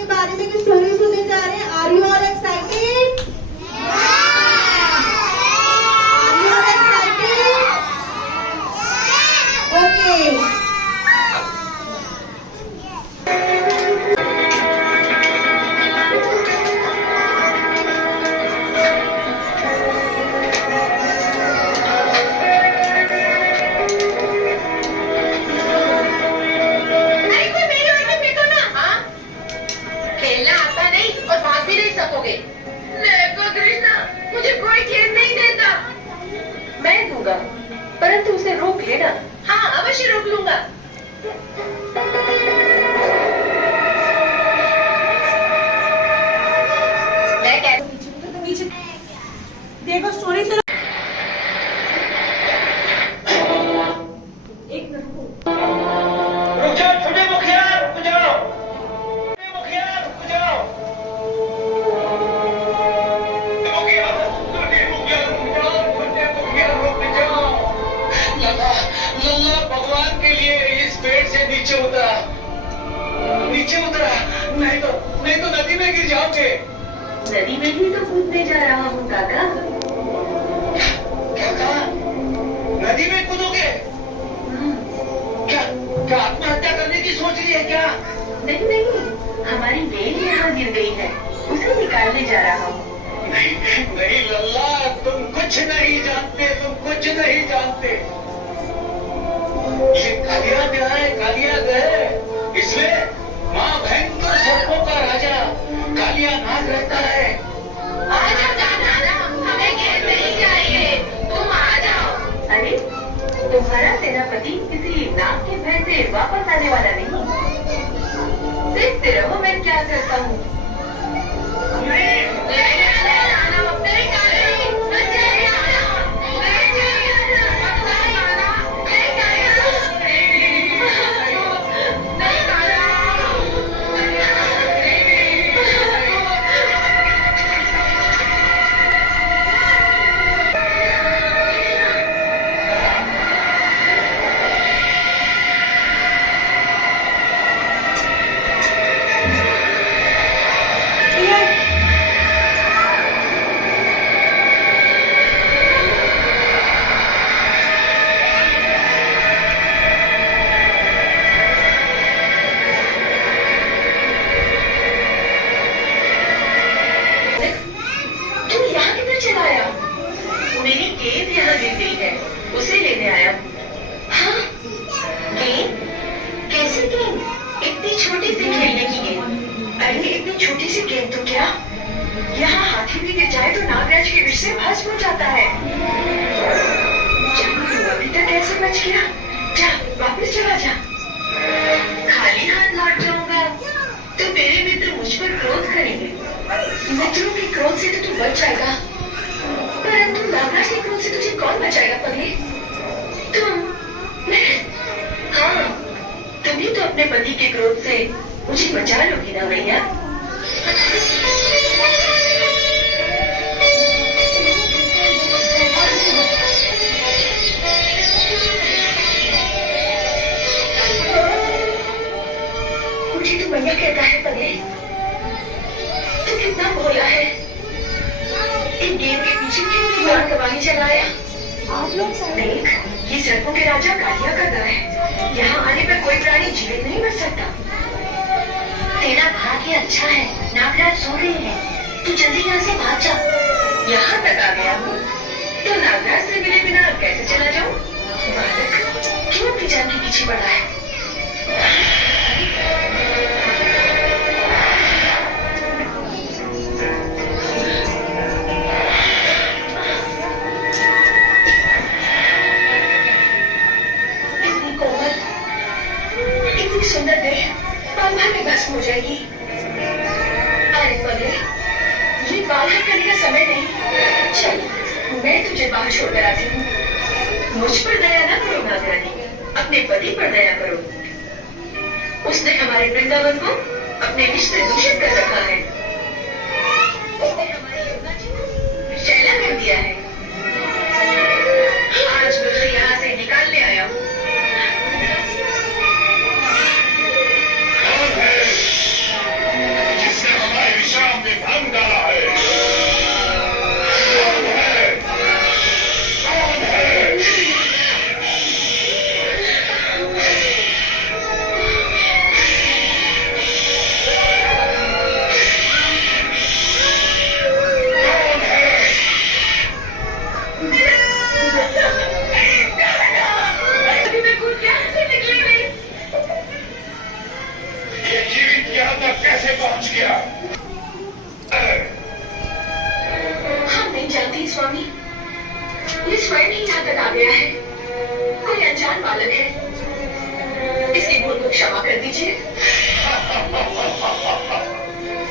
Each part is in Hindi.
के बारे में कुछ स्टोरी सुनने जा रहे हैं। Are you all excited? Are you all excited? Okay. मुझे कोई खेल नहीं देता। मैं दूंगा, परंतु उसे रोक लेना। हाँ, अवश्य रोक लूंगा। मैं कहती हूँ देखो स्टोरी चलो। नीचे उतरा, नहीं तो नदी में गिर जाओगे। नदी में ही तो कूदने जा रहा हूँ काका। क्या कहा? नदी में कूदोगे? क्या आत्महत्या करने की सोच रही है क्या? नहीं, हमारी बेल यहाँ गिर गई है, उसे निकालने जा रहा हूँ। नहीं लल्ला, तुम कुछ नहीं जानते। ये कालिया है, इसमें माँ भयंकर सर्पों का राजा कालिया नाग रहता है। आ जाओ दादा, हमें खेल नहीं चाहिए, तुम आ जाओ। अरे, तुम्हारा सेनापति किसी नाग के भय से वापस आने वाला नहीं। देखते रहो मैं क्या करता हूँ। मेरी गेंद यहाँ गिर गई है, उसे लेने आया हूँ। हाँ, गेंद? कैसी गेंद? इतनी छोटी सी खेलने की गेंद। अरे इतनी छोटी सी गेंद तो क्या, यहाँ हाथी भी गिर जाए तो नागराज के विष से भस्म हो जाता है। अभी तक कैसे बच गया? जा, वापस चला जा। खाली हाथ लौट जाऊंगा तो मेरे मित्र मुझ पर क्रोध करेंगे। मित्रों के क्रोध से तो तू बच जाएगा, परंतु नागराज के क्रोध से तुझे कौन बचाएगा पगले? तुम? हाँ, तुम ही तो अपने पति के क्रोध से मुझे बचा लोगी ना भैया। मुझे तो भैया कहता है पगले, तू कितना भोला है। इन गेम के पीछे क्यों दीवार कबानी चलाया? आप लोग देख, ये सर्पों के राजा कालिया का दर है। यहाँ आने पर कोई प्राणी जीवित नहीं बच सकता। तेरा भाग्य अच्छा है, नागराज सो रहे हैं। तू जल्दी यहाँ से भाग जा। यहाँ तक आ गया हूँ तो नागराज से मिले बिना कैसे चला जाऊँ? बालक क्यों अपनी जान के पीछे पड़ा है? सुंदर देह पल भर में भस्म हो जाएगी। अरे पगले, ये बाहर करने का समय नहीं। चल, मैं तुझे बाहर छोड़कर आती हूँ। मुझ पर दया न करो नागरानी, अपने पति पर दया करो। उसने हमारे वृंदावन को अपने विष से दूषित कर रखा है। उसने हमारी यमुना जी को विषैला कर दिया है। आज मैं उसे यहाँ से निकालने आया हूँ। लीजिए।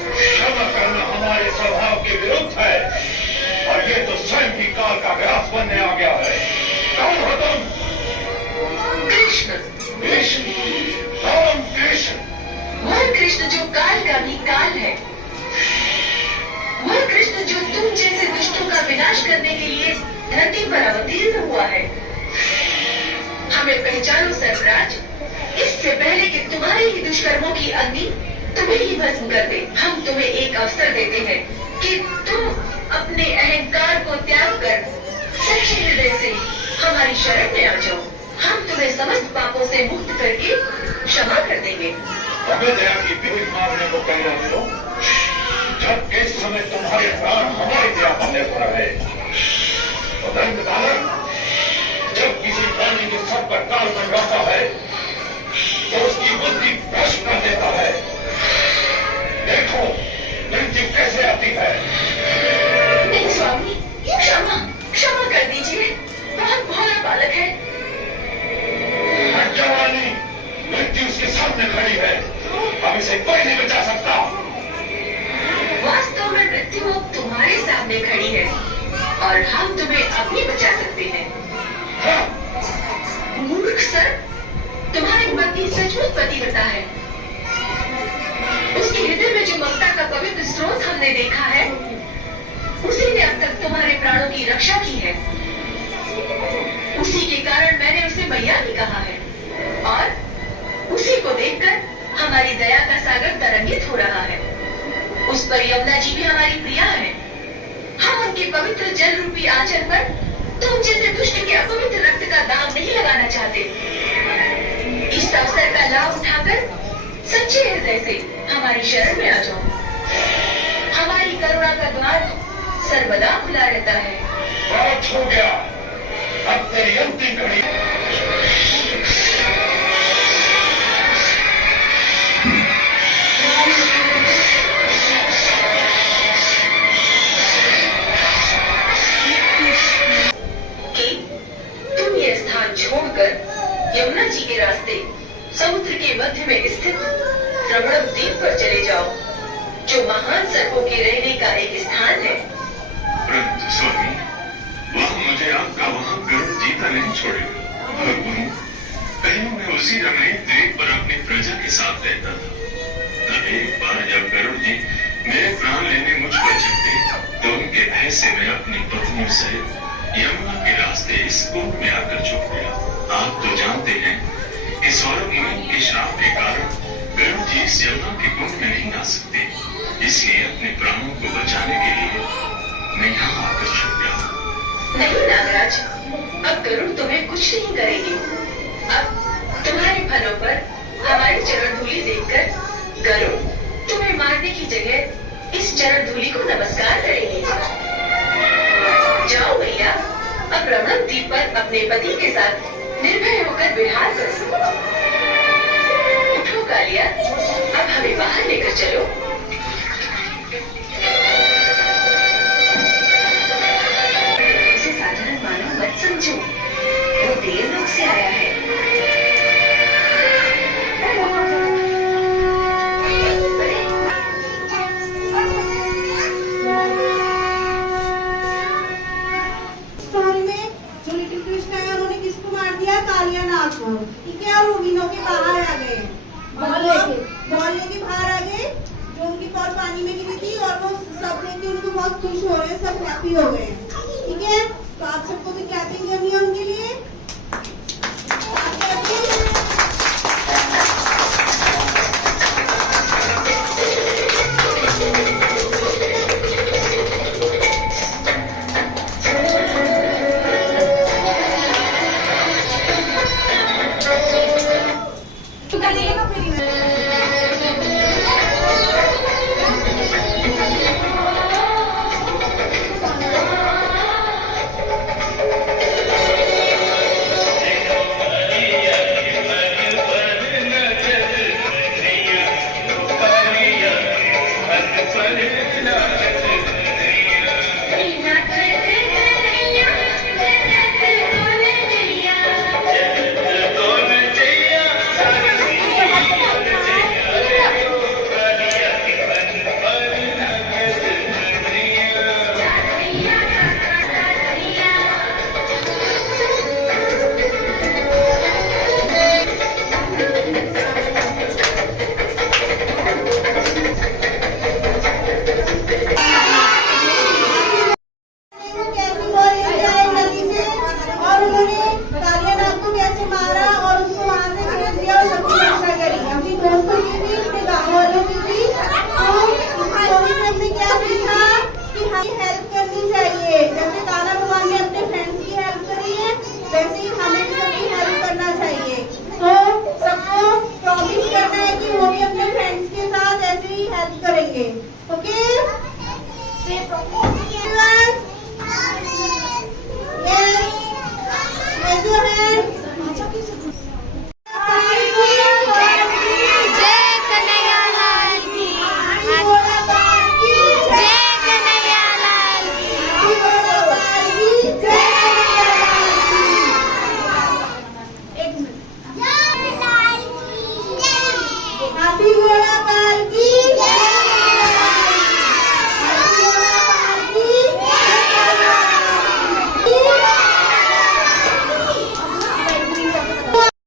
क्षमा करना हमारे स्वभाव के विरुद्ध है और ये तो स्वयं ही काल का ग्रास बनने आ गया है। कौन हो तुम? कृष्ण। कृष्ण? कौन कृष्ण? वह कृष्ण जो काल का भी काल है, वह कृष्ण जो तुम जैसे दुष्टों का विनाश करने के लिए धरती पर अवतीर्ण हुआ है। हमें पहचानो सर्वराज, इससे पहले कि तुम्हारे ही दुष्कर्मों की अग्नि तुम्हें ही भस्म कर दे, हम तुम्हें एक अवसर देते हैं कि तुम अपने अहंकार को त्याग कर सच्चे हृदय से हमारी शरण में आ जाओ। हम तुम्हें समस्त पापों से मुक्त करके क्षमा कर देंगे। हमें दया की भीख मांगने को कह रहे हो, जबकि इस समय तुम्हारे प्राण हमारी दया पर निर्भर है। तो दंड बालक, जब किसी प्राणी के सब पर काल बन रहता है तो उसकी बुद्धि भ्रष्ट कर देता है। देखो मृत्यु कैसे आती है। नहीं स्वामी, क्षमा क्षमा कर दीजिए, बहुत भोला बालक है। जवानी, मृत्यु उसके सामने खड़ी है, अब इसे कोई नहीं बचा सकता। वास्तव में मृत्यु अब तुम्हारे सामने खड़ी है और हम तुम्हें अपनी बचा सकते हैं। हाँ, मूर्ख सर, तुम्हारी पति सचमुच पतिव्रता है। उसके हृदय में जो ममता का पवित्र स्रोत हमने देखा है, उसी ने अब तक तुम्हारे प्राणों की रक्षा की है। उसी के कारण मैंने उसे मैया भी कहा है और उसी को देखकर हमारी दया का सागर तरंगित हो रहा है। उस पर यमुना जी भी हमारी प्रिया है। हम उनके पवित्र जल रूपी आंचल पर तुम जैसे दुष्ट के अपवित्र रक्त का दाग नहीं लगाना चाहते। इस अवसर का लाभ उठाकर सच्चे हृदय से हमारी शरण में आ जाओ। हमारी करुणा का द्वार सर्वदा खुला रहता है। बहुत हो गया, अब तेरी अंतिम घड़ी। तुम ये स्थान छोड़कर यमुना जी के रास्ते समुद्र के मध्य में स्थित श्रवणम द्वीप पर चले जाओ, जो महान सर्पों के रहने का एक स्थान है। परंतु स्वामी, वह मुझे आपका वहाँ गरुड़ जीता नहीं छोड़ेगा। और गुरु, पहले मैं उसी रमणीय द्वीप पर अपनी प्रजा के साथ रहता था। तब एक बार जब गरुड़ जी मेरे प्राण लेने मुझ पर झपटे, तो उनके भय से मैं अपनी पत्नियों सहित यमुना के रास्ते इस कुंड में आकर छुप गया। आप तो जानते हैं कि सौरभ मुनि के श्राप के कारण गरुड़ जी इस यमुना के कुंड में नहीं आ सकते, इसलिए अपने प्राणों को बचाने के लिए मैं यहाँ आकर छुप गया। नहीं नागराज, अब गरुड़ तुम्हें कुछ नहीं करेगी। अब तुम्हारे फलों पर हमारी चरण धूलि देखकर गरुड़ तुम्हें मारने की जगह इस चरण धूलि को नमस्कार करेंगे। जाओ भैया, अब रमण द्वीप पर अपने पति के साथ निर्भय होकर विहार करो। उठो कालिया, अब हमें बाहर लेकर चलो। इसे साधारण मानव मत समझो, वो देवलोक से आया है। ठीक है, और वो विनो के बाहर आ गए, बॉल लेके बाहर आ गए, जो उनकी बॉल पानी में गिरी थी और वो सब लेके उनको बहुत खुश हो रहे हैं, सब हैप्पी हो गए। ठीक है, तो आप सबको भी क्लैपिंग करनी है उनके लिए।